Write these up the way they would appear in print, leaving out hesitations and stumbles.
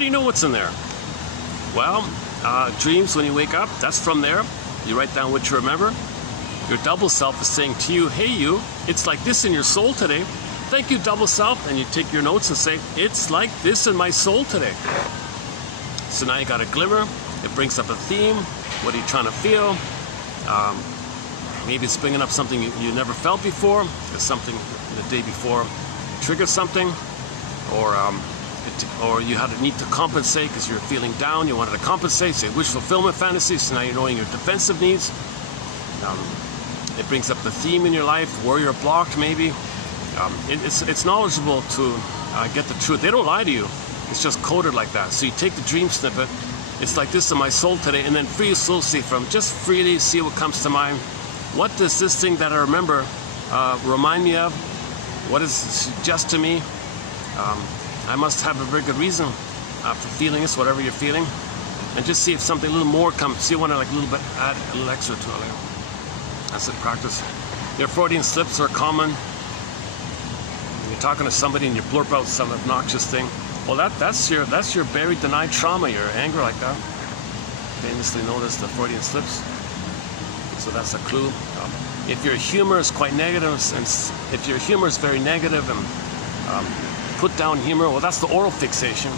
do you know what's in there? Well, dreams when you wake up, that's from there. You write down what you remember. Your double self is saying to you, hey you, it's like this in your soul today. Thank you, double self. And you take your notes and say, it's like this in my soul today. So now you got a glimmer. It brings up a theme. What are you trying to feel? Maybe it's bringing up something you never felt before. There's something the day before triggered something, or you had a need to compensate because you're feeling down. You wanted to compensate. Say wish fulfillment fantasy. So now you're knowing your defensive needs. It brings up the theme in your life where you're blocked. Maybe it's knowledgeable to get the truth. They don't lie to you. It's just coded like that. So you take the dream snippet. It's like this in my soul today, and then free associate from. Just freely see what comes to mind. What does this thing that I remember remind me of? What does it suggest to me? I must have a very good reason for feeling this, whatever you're feeling. And just see if something a little more comes. See, you want to like a little bit, add a little extra to it. That's it, practice. Your Freudian slips are common. When you're talking to somebody and you blurp out some obnoxious thing. Well, that's your buried, denied trauma, your anger like that. Famously known as the Freudian slips. So that's a clue. If your humor is quite negative, and if your humor is very negative and put down humor, well, that's the oral fixation.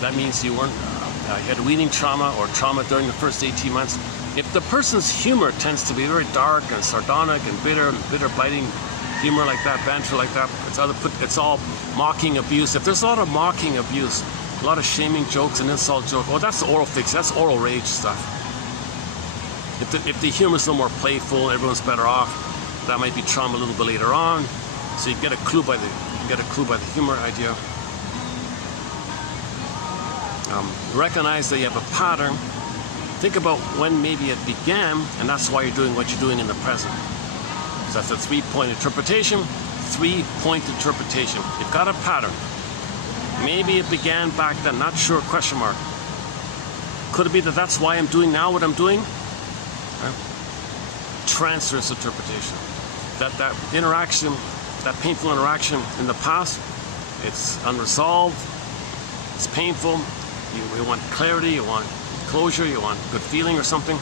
That means you weren't, you had weaning trauma or trauma during the first 18 months. If the person's humor tends to be very dark and sardonic and bitter biting humor like that, banter like that, it's all mocking abuse. If there's a lot of mocking abuse, a lot of shaming jokes and insult jokes, well, that's the oral fix. That's oral rage stuff. If the humor's a little more playful, everyone's better off. That might be trauma a little bit later on. So you get a clue by the humor idea. Recognize that you have a pattern. Think about when maybe it began, and that's why you're doing what you're doing in the present. So that's a three-point interpretation. Three-point interpretation. You've got a pattern. Maybe it began back then. Not sure. Question mark. Could it be that that's why I'm doing now what I'm doing? Transference interpretation. That interaction, that painful interaction in the past, it's unresolved, it's painful, you want clarity, you want closure, you want good feeling or something.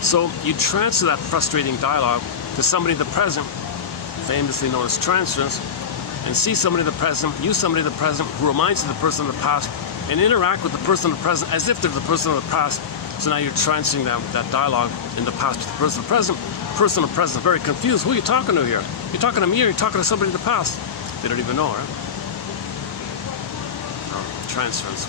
So you transfer that frustrating dialogue to somebody in the present, famously known as transference, and see somebody in the present, use somebody in the present who reminds you of the person in the past, and interact with the person in the present as if they're the person in the past. So now you're transferring that dialogue in the past to the person in the present. The person in the present is very confused. Who are you talking to here? You're talking to me or you're talking to somebody in the past? They don't even know, right? Transference.